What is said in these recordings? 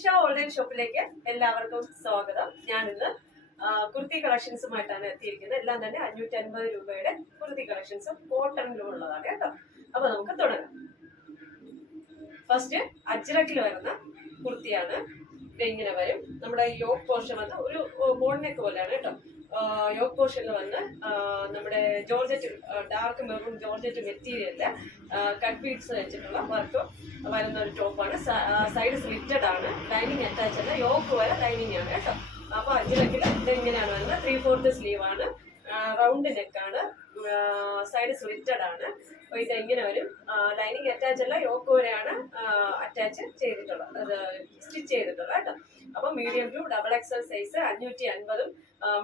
Nisha online ഷോപ്പിലേക്ക് എല്ലാവർക്കും സ്വാഗതം. ഞാൻ ഇന്ന് കുർത്തി കളക്ഷൻസുമായിട്ടാണ് എത്തിയിരിക്കുന്നത്. എല്ലാം തന്നെ 550 രൂപയുടെ കുർത്തി കളക്ഷൻസും കോട്ടണിലുള്ളതാണ് കേട്ടോ. അപ്പൊ നമുക്ക് തുടങ്ങാം. ഫസ്റ്റ് അജ്രക്കിൽ വരുന്ന കുർത്തിയാണ്. ഇങ്ങനെ വരും. നമ്മുടെ യോക്ക് പോർഷൻ വന്ന് ഒരു ബോൺനെക്ക് പോലെയാണ് കേട്ടോ. യോക്ക് പോർഷനിൽ വന്ന് നമ്മുടെ ജോർജറ്റ് ഡാർക്ക് മെറൂൺ ജോർജറ്റ് മെറ്റീരിയലില് കട്ട് ബീഡ്സ് വെച്ചിട്ടുള്ള വർക്ക് വരുന്ന ഒരു ടോപ്പാണ്. സൈഡ് സ്ലിറ്റഡ് ആണ്. ലൈനിങ് അറ്റാച്ച് അല്ല, യോക്ക് വരെ ലൈനിങ് ആണ് കേട്ടോ. അപ്പൊ അഞ്ചിലക്കിൽ ഇതെങ്ങനെയാണ് വരുന്നത്? 3/4 സ്ലീവ് ആണ്, റൗണ്ട് നെക്കാണ്, സൈഡ് സ്ലിറ്റഡ് ആണ്. അപ്പൊ ഇത് എങ്ങനെ വരും? ലൈനിങ് അറ്റാച്ച് അല്ല, യോക്ക് വരെയാണ് അറ്റാച്ച് ചെയ്തിട്ടുള്ളത്, സ്റ്റിച്ച് ചെയ്തിട്ടുള്ളത് കേട്ടോ. അപ്പൊ medium to double XL size 550,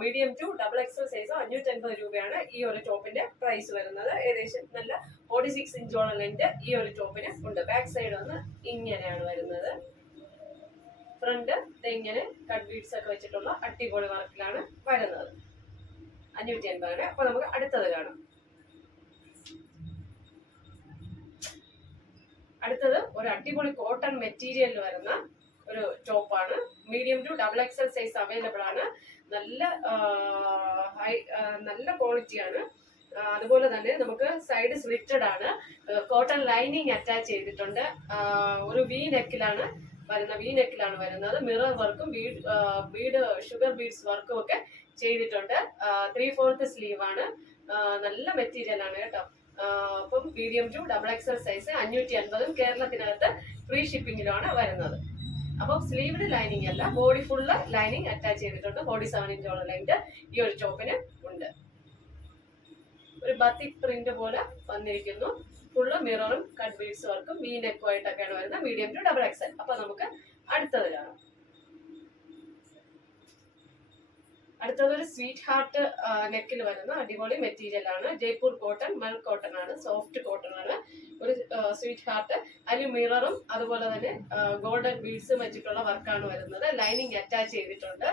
medium to double XL size 550 രൂപയാണ് ഈ ഒരു ടോപ്പിന്റെ പ്രൈസ് വരുന്നത്. ഏകദേശം നല്ല 46 ഇഞ്ചോളം ലെങ്ത് ഈ ഒരു ടോപ്പിന് ഉണ്ട്. ബാക്ക് സൈഡ് വന്ന് ഇങ്ങനെയാണ് വരുന്നത്. ഫ്രണ്ട് ഇങ്ങനെ കട്ട് ബീഡ്സ് ഒക്കെ വെച്ചിട്ടുള്ള അടിപൊളി വർക്കിലാണ് വരുന്നത്. 550 ആണ്. അപ്പൊ നമുക്ക് അടുത്തത് കാണാം. അടുത്തത് ഒരു അടിപൊളി കോട്ടൺ മെറ്റീരിയലിൽ വരുന്ന ഒരു ടോപ്പാണ്. Medium to double XL size available ആണ്. നല്ല ക്വാളിറ്റിയാണ്. അതുപോലെ തന്നെ നമുക്ക് സൈഡ് സ്ലിറ്റഡ് ആണ്. കോട്ടൺ ലൈനിങ് അറ്റാച്ച് ചെയ്തിട്ടുണ്ട്. ഒരു വി നെക്കിലാണ് വരുന്നത്. മിറർ വർക്കും ബീഡ് ഷുഗർ ബീഡ്സ് വർക്കും ഒക്കെ ചെയ്തിട്ടുണ്ട്. 3/4 സ്ലീവ് ആണ്. നല്ല മെറ്റീരിയൽ ആണ് കേട്ടോ. അപ്പം medium to double XL size 550, കേരളത്തിനകത്ത് ഫ്രീ ഷിപ്പിംഗിലാണ് വരുന്നത്. അപ്പം സ്ലീവിന് ലൈനിങ് അല്ല, ബോഡി ഫുള്ള് ലൈനിങ് അറ്റാച്ച് ചെയ്തിട്ടുണ്ട്. 47 ഇഞ്ചോളം ലെങ്ത് ഈ ഒരു ടോപ്പിന് ഉണ്ട്. ഒരു ബത്തിക് പ്രിന്റ് പോലെ വന്നിരിക്കുന്നു. ഫുള്ള് മിററും കട്ട് ബീഡ്സ് വർക്കും വി നെക്കും ആയിട്ടൊക്കെയാണ് വരുന്നത്. Medium to double XL. അപ്പൊ നമുക്ക് അടുത്തത് കാണാം. അടുത്തത് ഒരു സ്വീറ്റ് ഹാർട്ട് നെക്കിൽ വരുന്ന അടിപൊളി മെറ്റീരിയൽ ആണ്. ജയ്പൂർ കോട്ടൺ, മൽ കോട്ടൺ ആണ്, സോഫ്റ്റ് കോട്ടൺ ആണ്. ഒരു സ്വീറ്റ് ഹാർട്ട്, അതിന് മിററും അതുപോലെ തന്നെ ഗോൾഡൻ ബീഡ്സും വെച്ചിട്ടുള്ള വർക്കാണ് വരുന്നത്. ലൈനിങ് അറ്റാച്ച് ചെയ്തിട്ടുണ്ട്.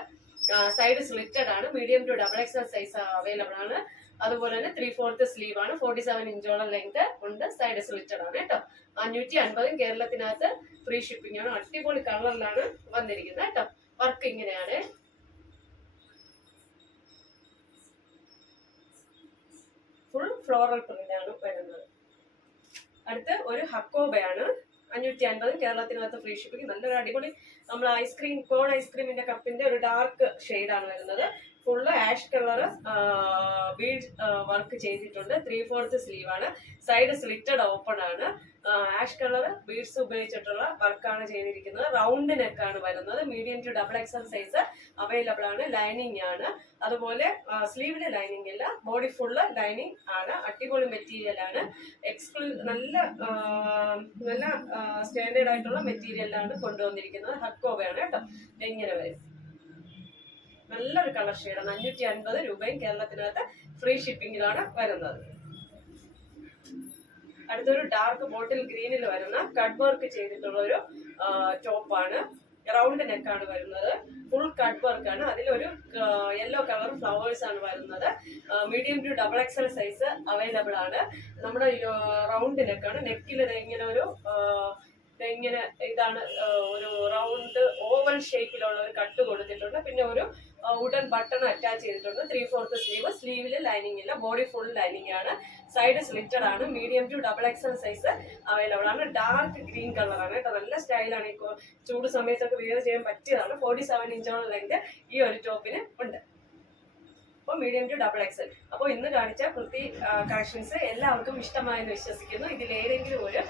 സൈഡ് സ്ലിറ്റഡ് ആണ്. Medium to double XL size available ആണ്. അതുപോലെ തന്നെ 3/4 സ്ലീവ് ആണ്. 47 ഇഞ്ചോളം ലെങ്ത് ഉണ്ട്. സൈഡ് സ്ലിറ്റഡ് ആണ് കേട്ടോ. 550, കേരളത്തിനകത്ത് ഫ്രീ ഷിപ്പിംഗ് ആണ്. അടിപൊളി കളറിലാണ് വന്നിരിക്കുന്നത് കേട്ടോ. വർക്ക് ഇങ്ങനെയാണ്. ഫുൾ ഫ്ലോറൽ പ്രിന്റ് ആണ് വരുന്നത്. അടുത്ത് ഒരു ഹക്കോബയാണ്. 550, കേരളത്തിനകത്ത് ഫ്രീ ഷിപ്പിംഗ്. നല്ലൊരു അടിപൊളി നമ്മൾ കോൺ ഐസ്ക്രീമിന്റെ കപ്പിന്റെ ഒരു ഡാർക്ക് ഷെയ്ഡാണ് വരുന്നത്. Full ash colour bead work ചെയ്തിട്ടുണ്ട്. 3/4 സ്ലീവ് ആണ്. സൈഡ് സ്ലിറ്റഡ് ഓപ്പൺ ആണ്. ആഷ് കളർ ബീഡ്സ് ഉപയോഗിച്ചിട്ടുള്ള വർക്കാണ് ചെയ്തിരിക്കുന്നത്. റൗണ്ട് നെക്കാണ് വരുന്നത്. Medium to double XL size available ആണ്. ലൈനിങ് ആണ്. അതുപോലെ സ്ലീവിന് ലൈനിങ് ഇല്ല, ബോഡി ഫുള്ള് ലൈനിങ് ആണ്. അടിപൊളി മെറ്റീരിയൽ ആണ്. നല്ല സ്റ്റാൻഡേർഡ് ആയിട്ടുള്ള മെറ്റീരിയലാണ് കൊണ്ടുവന്നിരിക്കുന്നത്. ഹക്കോബയാണ് കേട്ടോ. എങ്ങനെ വരും? നല്ലൊരു കളർ ഷെയ്ഡാണ്. 550 രൂപയും കേരളത്തിനകത്ത് ഫ്രീ ഷിപ്പിംഗിലാണ് വരുന്നത്. അടുത്തൊരു ഡാർക്ക് ബോട്ടിൽ ഗ്രീനിൽ വരുന്ന കട്ട് വർക്ക് ചെയ്തിട്ടുള്ള ഒരു ടോപ്പാണ്. റൗണ്ട് നെക്കാണ് വരുന്നത്. ഫുൾ കട്ട് വർക്ക് ആണ്. അതിലൊരു യെല്ലോ കളർ ഫ്ലവേഴ്സ് ആണ് വരുന്നത്. Medium to double XL size available ആണ്. നമ്മുടെ റൗണ്ട് നെക്കാണ്. നെക്കിൽ ഇങ്ങനെ ഇതാണ് ഒരു റൗണ്ട് ഓവൽ ഷേപ്പിലുള്ള ഒരു കട്ട് കൊടുത്തിട്ടുണ്ട്. പിന്നെ ഒരു വുഡൻ ബട്ടൺ അറ്റാച്ച് ചെയ്തിട്ടുണ്ട്. 3/4 സ്ലീവ്. സ്ലീവില് ലൈനിങ് ഇല്ല, ബോഡി ഫുൾ ലൈനിങ് ആണ്. സൈഡ് സ്ലിറ്റഡ് ആണ്. Medium to double XL size available ആണ്. ഡാർക്ക് ഗ്രീൻ കളറാണ് കേട്ടോ. നല്ല സ്റ്റൈലാണ്. ഈ ചൂട് സമയത്തൊക്കെ വെയർ ചെയ്യാൻ പറ്റിയതാണ്. 47 ഇഞ്ചോളം ലെങ്ത് ഈ ഒരു ടോപ്പിന് ഉണ്ട്. അപ്പോൾ മീഡിയം ടു ഡബിൾ എക്സൽ. അപ്പോൾ ഇന്ന് കാണിച്ച കുർത്തി കളക്ഷൻസ് എല്ലാവർക്കും ഇഷ്ടമായെന്ന് വിശ്വസിക്കുന്നു. ഇതിലേതെങ്കിലും ഒരു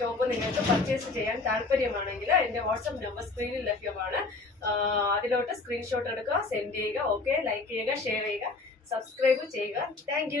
ടോപ്പ് നിങ്ങൾക്ക് പർച്ചേസ് ചെയ്യാൻ താല്പര്യമാണെങ്കിൽ എൻ്റെ വാട്സപ്പ് നമ്പർ സ്ക്രീനിൽ ലഭ്യമാണ്. അതിലോട്ട് സ്ക്രീൻഷോട്ട് എടുക്കുക, സെൻഡ് ചെയ്യുക. ഓക്കെ, ലൈക്ക് ചെയ്യുക, ഷെയർ ചെയ്യുക, സബ്സ്ക്രൈബ് ചെയ്യുക. താങ്ക്